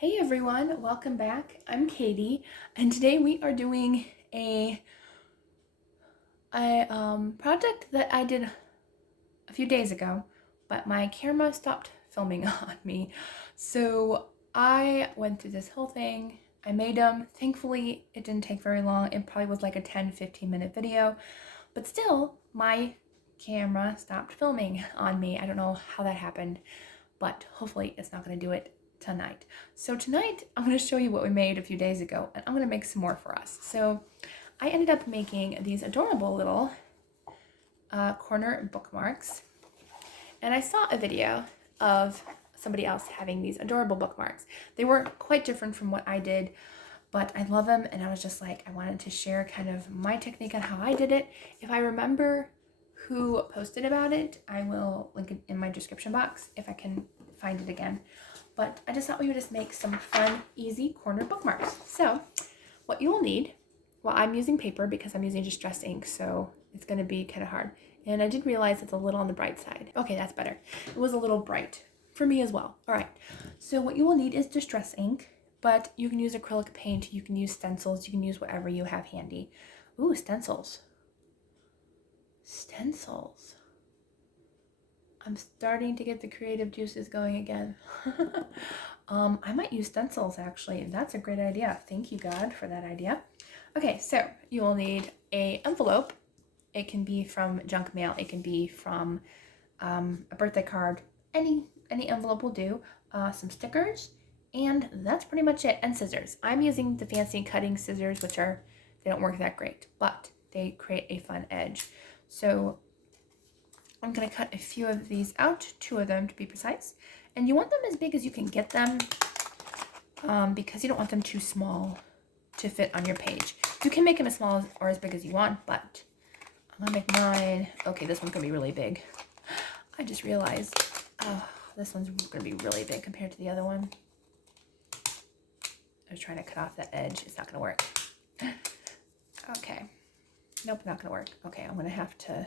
Hey everyone, welcome back. I'm Katie, and today we are doing a project that I did a few days ago, but my camera stopped filming on me. So I went through this whole thing. I made them. Thankfully, it didn't take very long. It probably was like a 10-15 minute video, but still, my camera stopped filming on me. I don't know how that happened, but hopefully it's not going to do it tonight. So tonight I'm going to show you what we made a few days ago, and I'm going to make some more for us. So I ended up making these adorable little corner bookmarks, and I saw a video of somebody else having these adorable bookmarks. They were quite different from what I did, but I love them, and I was just like, I wanted to share kind of my technique on how I did it. If I remember who posted about it, I will link it in my description box if I can find it again. But I just thought we would just make some fun, easy corner bookmarks. So what you will need, well, I'm using paper because I'm using distress ink, so it's going to be kind of hard. And I did realize it's a little on the bright side. Okay, that's better. It was a little bright for me as well. All right, so what you will need is distress ink, but you can use acrylic paint, you can use stencils, you can use whatever you have handy. Ooh, stencils. Stencils. I'm starting to get the creative juices going again. I might use stencils actually. That's a great idea. Thank you, God, for that idea. Okay, so you will need an envelope. It can be from junk mail. It can be from a birthday card. Any envelope will do. Some stickers, and that's pretty much it. And scissors. I'm using the fancy cutting scissors, which they don't work that great, but they create a fun edge. So I'm going to cut a few of these out, 2 of them to be precise. And you want them as big as you can get them because you don't want them too small to fit on your page. You can make them as small or as big as you want, but I'm going to make mine. Okay, this one's going to be really big. I just realized this one's going to be really big compared to the other one. I was trying to cut off that edge. It's not going to work. Okay. Nope, not going to work. Okay, I'm going to have to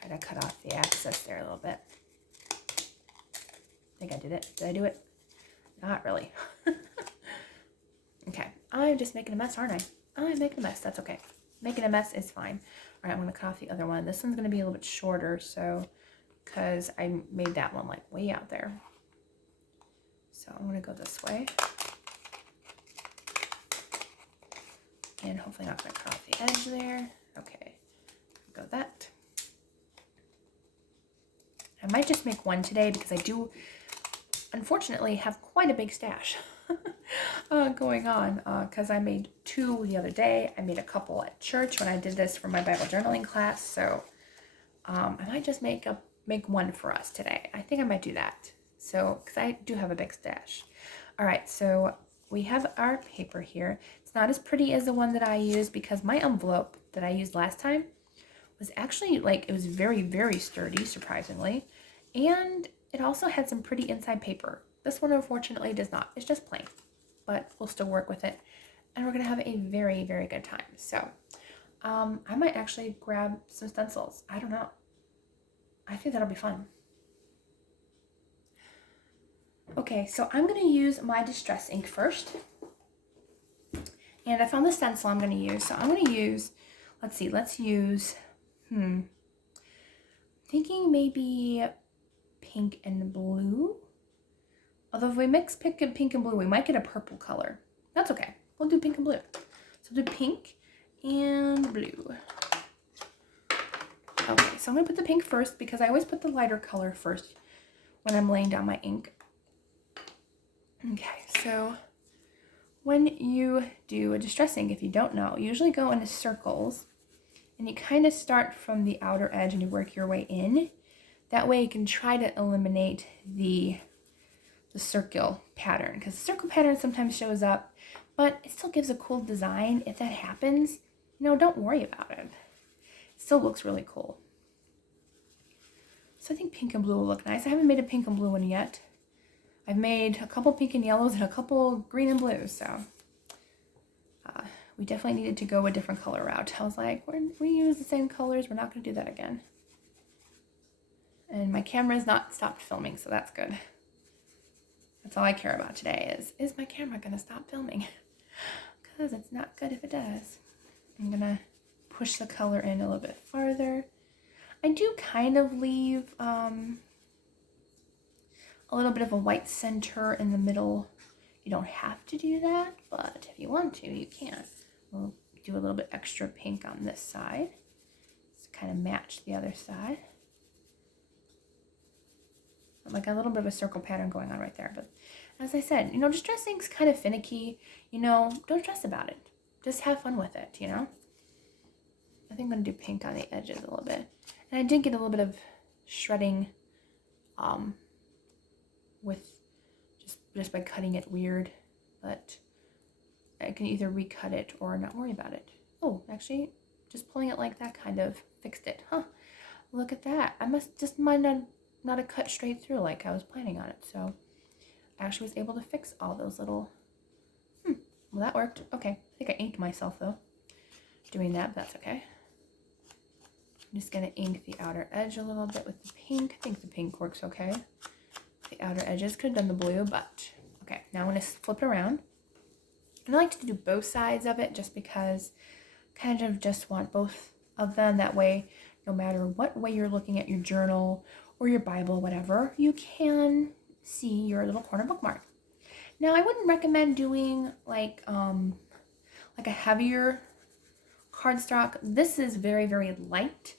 try to cut off the excess there a little bit. I think I did it. Did I do it? Not really. Okay, I'm just making a mess, aren't I? I'm making a mess. That's okay. Making a mess is fine. All right, I'm going to cut off the other one. This one's going to be a little bit shorter, so because I made that one like way out there. So I'm going to go this way. And hopefully not going to cut off the edge there. Okay, go that. I might just make one today because I do, unfortunately, have quite a big stash going on because I made 2 the other day. I made a couple at church when I did this for my Bible journaling class. So I might just make one for us today. I think I might do that. So, because I do have a big stash. All right, so we have our paper here. It's not as pretty as the one that I used because my envelope that I used last time was actually it was very, very sturdy, surprisingly. And it also had some pretty inside paper. This one, unfortunately, does not. It's just plain, but we'll still work with it. And we're going to have a very, very good time. So I might actually grab some stencils. I don't know. I think that'll be fun. Okay, so I'm going to use my distress ink first. And I found the stencil I'm going to use. So I'm going to use, let's use, thinking maybe pink and blue. Although if we mix pink and blue, we might get a purple color. That's okay. We'll do pink and blue. So we'll do pink and blue. Okay, so I'm going to put the pink first because I always put the lighter color first when I'm laying down my ink. Okay, so when you do a distress ink, if you don't know, you usually go into circles and you kind of start from the outer edge and you work your way in. That way you can try to eliminate the circle pattern because the circle pattern sometimes shows up, but it still gives a cool design. If that happens, don't worry about it. It still looks really cool. So I think pink and blue will look nice. I haven't made a pink and blue one yet. I've made a couple pink and yellows and a couple green and blues, so we definitely needed to go a different color route. I was like, we use the same colors. We're not going to do that again. And my camera's not stopped filming, so that's good. That's all I care about today is my camera gonna stop filming? Because it's not good if it does. I'm gonna push the color in a little bit farther. I do kind of leave a little bit of a white center in the middle. You don't have to do that, but if you want to, you can. We'll do a little bit extra pink on this side to kind of match the other side. Like a little bit of a circle pattern going on right there. But as I said, distressing's kind of finicky. Don't stress about it. Just have fun with it, I think I'm going to do pink on the edges a little bit. And I did get a little bit of shredding with just by cutting it weird. But I can either recut it or not worry about it. Oh, actually, just pulling it like that kind of fixed it. Huh. Look at that. I might not have cut straight through like I was planning on it. So I actually was able to fix all those little... Well, that worked. Okay. I think I inked myself, though, doing that, but that's okay. I'm just going to ink the outer edge a little bit with the pink. I think the pink works okay. The outer edges, could have done the blue, but okay. Now I'm going to flip it around. And I like to do both sides of it just because I kind of just want both of them. That way, no matter what way you're looking at your journal or your Bible, whatever, you can see your little corner bookmark. Now, I wouldn't recommend doing like a heavier cardstock. This is very, very light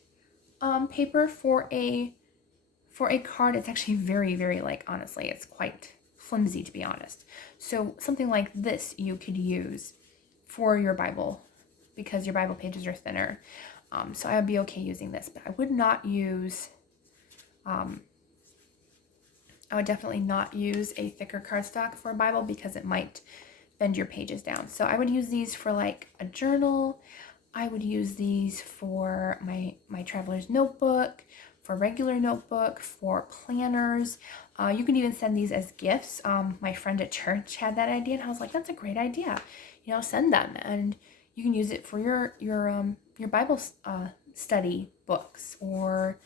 paper for a card. It's actually very, very, honestly, it's quite flimsy, to be honest. So something like this you could use for your Bible because your Bible pages are thinner. So I would be okay using this, but I would not use... I would definitely not use a thicker cardstock for a Bible because it might bend your pages down. So I would use these for like a journal. I would use these for my traveler's notebook, for a regular notebook, for planners. You can even send these as gifts. My friend at church had that idea, and I was like, that's a great idea. Send them, and you can use it for your Bible study books or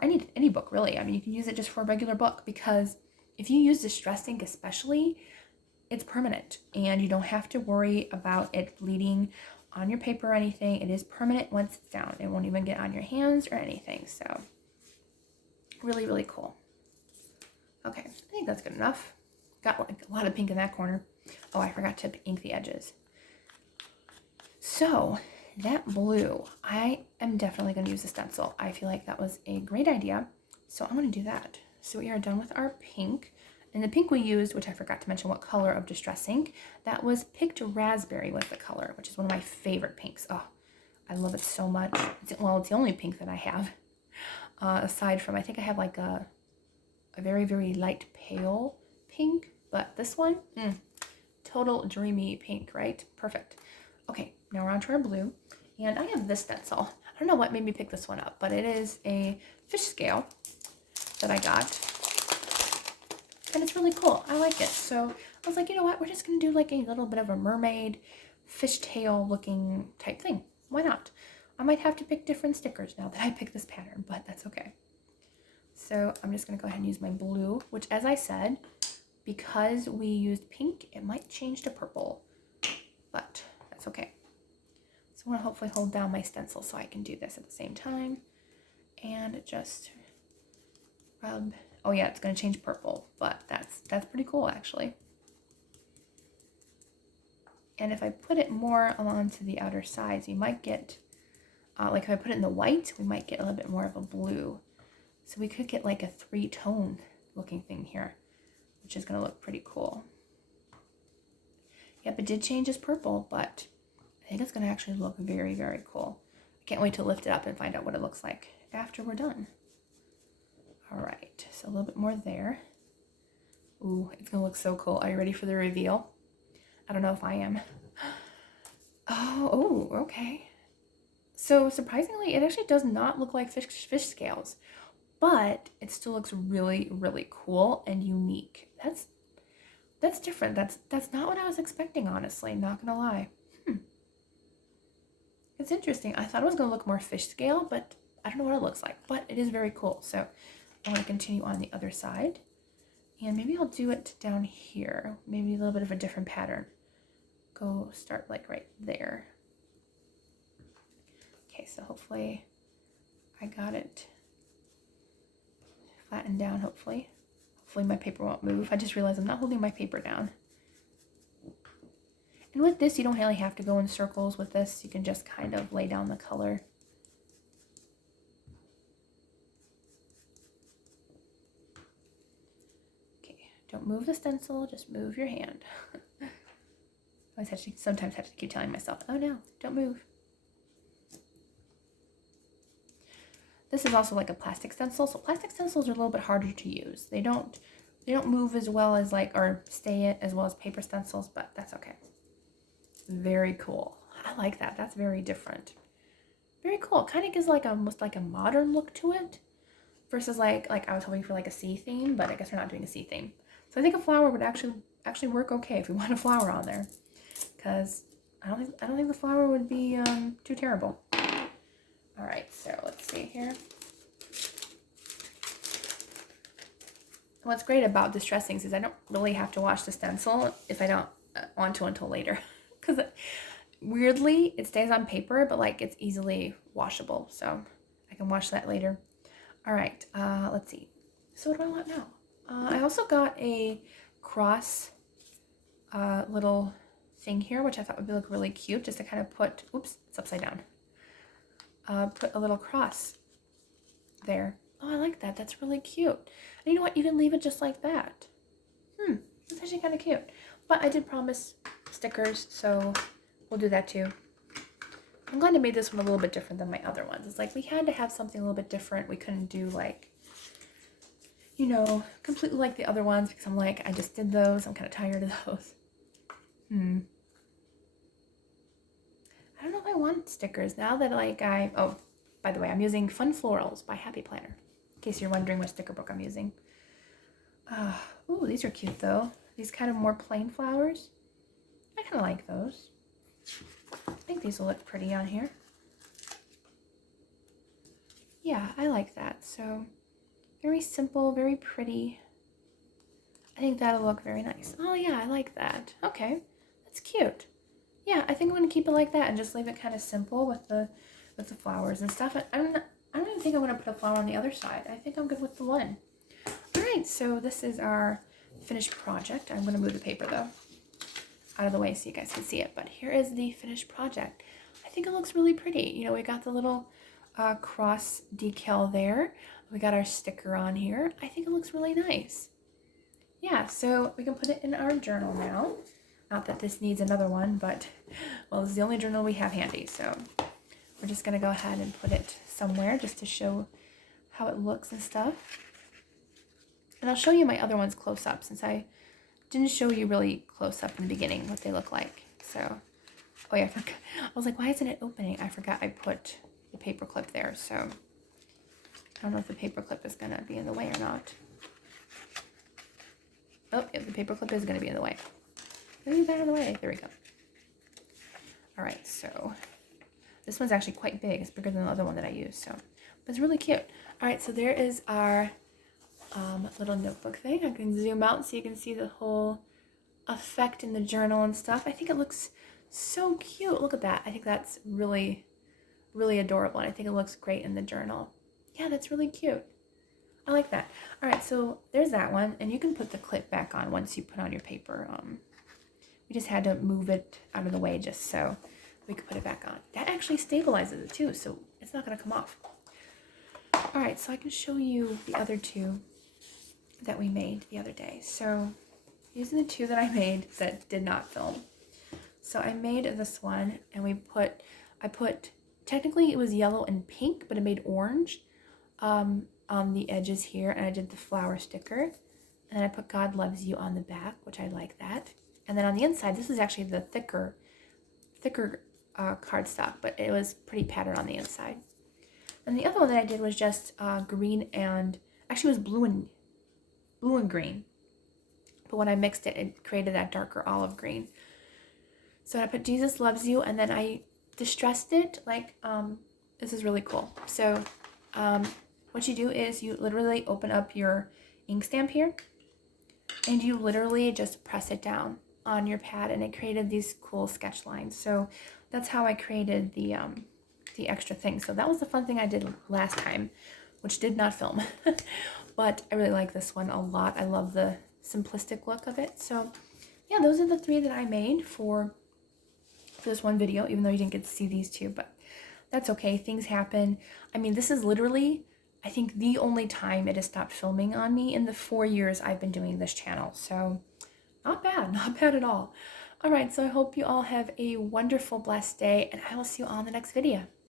any book, really. I mean, you can use it just for a regular book because if you use distress ink especially, it's permanent and you don't have to worry about it bleeding on your paper or anything. It is permanent once it's down. It won't even get on your hands or anything. So really, really cool. Okay, I think that's good enough. Got a lot of pink in that corner. Oh, I forgot to ink the edges. So that blue, I am definitely going to use a stencil. I feel like that was a great idea. So I'm going to do that. So we are done with our pink. And the pink we used, which I forgot to mention what color of distress ink, that was Picked Raspberry was the color, which is one of my favorite pinks. Oh, I love it so much. It's the only pink that I have. Aside from, I think I have like a very, very light pale pink. But this one, total dreamy pink, right? Perfect. Okay, now we're on to our blue. And I have this stencil. I don't know what made me pick this one up, but it is a fish scale that I got. And it's really cool. I like it. So I was like, you know what? We're just going to do like a little bit of a mermaid fishtail looking type thing. Why not? I might have to pick different stickers now that I picked this pattern, but that's okay. So I'm just going to go ahead and use my blue, which, as I said, because we used pink, it might change to purple, but that's okay. So I want to hopefully hold down my stencil so I can do this at the same time and just rub. Oh yeah, it's going to change purple, but that's pretty cool actually. And if I put it more along to the outer sides, you might get, like if I put it in the white, we might get a little bit more of a blue. So we could get like a 3-tone looking thing here, which is going to look pretty cool. Yep, it did change as purple, but I think it's going to actually look very, very cool. I can't wait to lift it up and find out what it looks like after we're done. All right, so a little bit more there. Ooh, it's going to look so cool. Are you ready for the reveal? I don't know if I am. Oh, okay. So surprisingly, it actually does not look like fish scales, but it still looks really, really cool and unique. That's different. That's not what I was expecting, honestly, not gonna lie. It's interesting. I thought it was gonna look more fish scale, but I don't know what it looks like, but it is very cool. So I want to continue on the other side, And maybe I'll do it down here. Maybe a little bit of a different pattern. Go start like right there. Okay, so hopefully I got it flattened down, hopefully. Hopefully my paper won't move. I just realized I'm not holding my paper down. And with this, you don't really have to go in circles with this. You can just kind of lay down the color. Okay, don't move the stencil, just move your hand. Sometimes have to keep telling myself, oh no, don't move. This is also like a plastic stencil, so plastic stencils are a little bit harder to use. They don't move as well as or stay as well as paper stencils, but that's okay. Very cool. I like that. That's very different. Very cool. Kind of gives like almost like a modern look to it versus like I was hoping for like a sea theme, but I guess we're not doing a sea theme. So I think a flower would actually work okay if we want a flower on there, because I don't think the flower would be too terrible. All right, so let's see here. What's great about distress inks is I don't really have to wash the stencil if I don't want to until later, because weirdly it stays on paper, but like it's easily washable, so I can wash that later. All right, let's see. So what do I want now? I also got a cross little thing here, which I thought would look really cute, just to kind of put, oops, it's upside down. Put a little cross there. Oh, I like that. That's really cute. And you know what? You can leave it just like that. That's actually kind of cute. But I did promise stickers, so we'll do that too. I'm glad I made this one a little bit different than my other ones. It's like we had to have something a little bit different. We couldn't do like, you know, completely like the other ones, because I'm like, I just did those. I'm kind of tired of those. I don't know if I want stickers now that oh, by the way, I'm using Fun Florals by Happy Planner, in case you're wondering what sticker book I'm using. Ooh, these are cute though. These kind of more plain flowers. I kind of like those. I think these will look pretty on here. Yeah, I like that. So very simple, very pretty. I think that'll look very nice. Oh yeah, I like that. Okay, that's cute. Yeah, I think I'm gonna keep it like that and just leave it kind of simple with the flowers and stuff. I don't even think I'm gonna put a flower on the other side. I think I'm good with the one. All right, so this is our finished project. I'm gonna move the paper though out of the way so you guys can see it. But here is the finished project. I think it looks really pretty. You know, we got the little cross decal there. We got our sticker on here. I think it looks really nice. Yeah, so we can put it in our journal now. Not that this needs another one, but, well, this is the only journal we have handy, so we're just going to go ahead and put it somewhere just to show how it looks and stuff. And I'll show you my other ones close up, since I didn't show you really close up in the beginning what they look like. So, oh yeah, I was like, why isn't it opening? I forgot I put the paper clip there, so I don't know if the paper clip is going to be in the way or not. Oh, yeah, the paper clip is going to be in the way. Move that out of the way. There we go. All right, so this one's actually quite big. It's bigger than the other one that I used, so but it's really cute. All right, so there is our little notebook thing. I can zoom out so you can see the whole effect in the journal and stuff. I think it looks so cute. Look at that. I think that's really, really adorable, and I think it looks great in the journal. Yeah, that's really cute. I like that. All right, so there's that one, and you can put the clip back on once you put on your paper. We just had to move it out of the way just so we could put it back on. That actually stabilizes it too, so it's not going to come off. All right, so I can show you the other two that we made the other day. So these are the two that I made that did not film. So I made this one, and I put, technically it was yellow and pink, but it made orange on the edges here, and I did the flower sticker. And then I put God Loves You on the back, which I like that. And then on the inside, this is actually the thicker cardstock, but it was pretty patterned on the inside. And the other one that I did was just green and, actually it was blue and green. But when I mixed it, it created that darker olive green. So I put Jesus Loves You, and then I distressed it like, this is really cool. So what you do is you literally open up your ink stamp here, and you literally just press it down on your pad, and it created these cool sketch lines. So that's how I created the extra thing. So that was the fun thing I did last time, which did not film. But I really like this one a lot. I love the simplistic look of it. So yeah, those are the 3 that I made for this one video, even though you didn't get to see these 2, but that's okay. Things happen. I mean, this is literally, I think, the only time it has stopped filming on me in the 4 years I've been doing this channel. So not bad, not bad at all. All right, so I hope you all have a wonderful, blessed day, and I will see you on the next video.